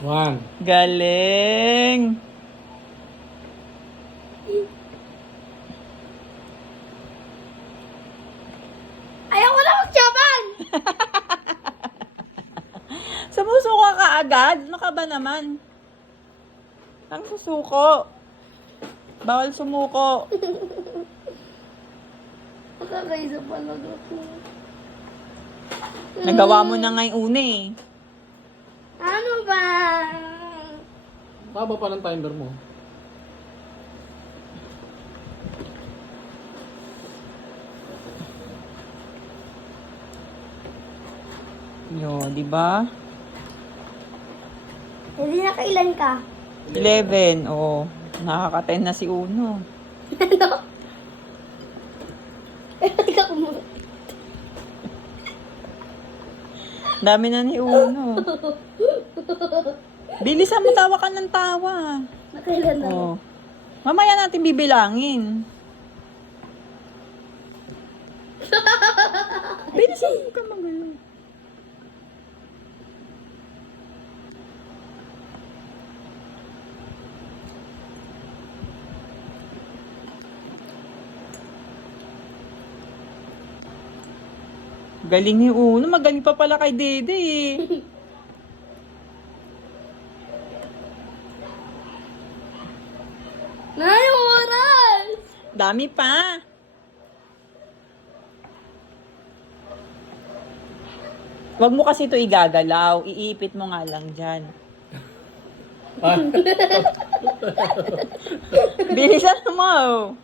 One. Galing. Ayoko na mag-Japan! Sumusuka ka agad? Ano ka ba naman? Ang susuko. Bawal sumuko. Nakakaisa talaga ako. Nagawa mo na ngayon una eh. Ano ba? Baba pa ng timer mo. Yo, di ba? Hindi na kailan ka? 11. Oo. Nakaka-10 na si Uno. Ano? Ikaw mo. Dami na ni Uno. Bilisan mo, tawa ka ng tawa. Nakailan na? Oo. Mamaya natin bibilangin. Bilisan mo ka magulo. Galing ni Uno. Magaling pa pala kay Dede eh. Nay, oras! Dami pa. Wag mo kasi ito igagalaw. Iipit mo nga lang dyan. Bilisan mo.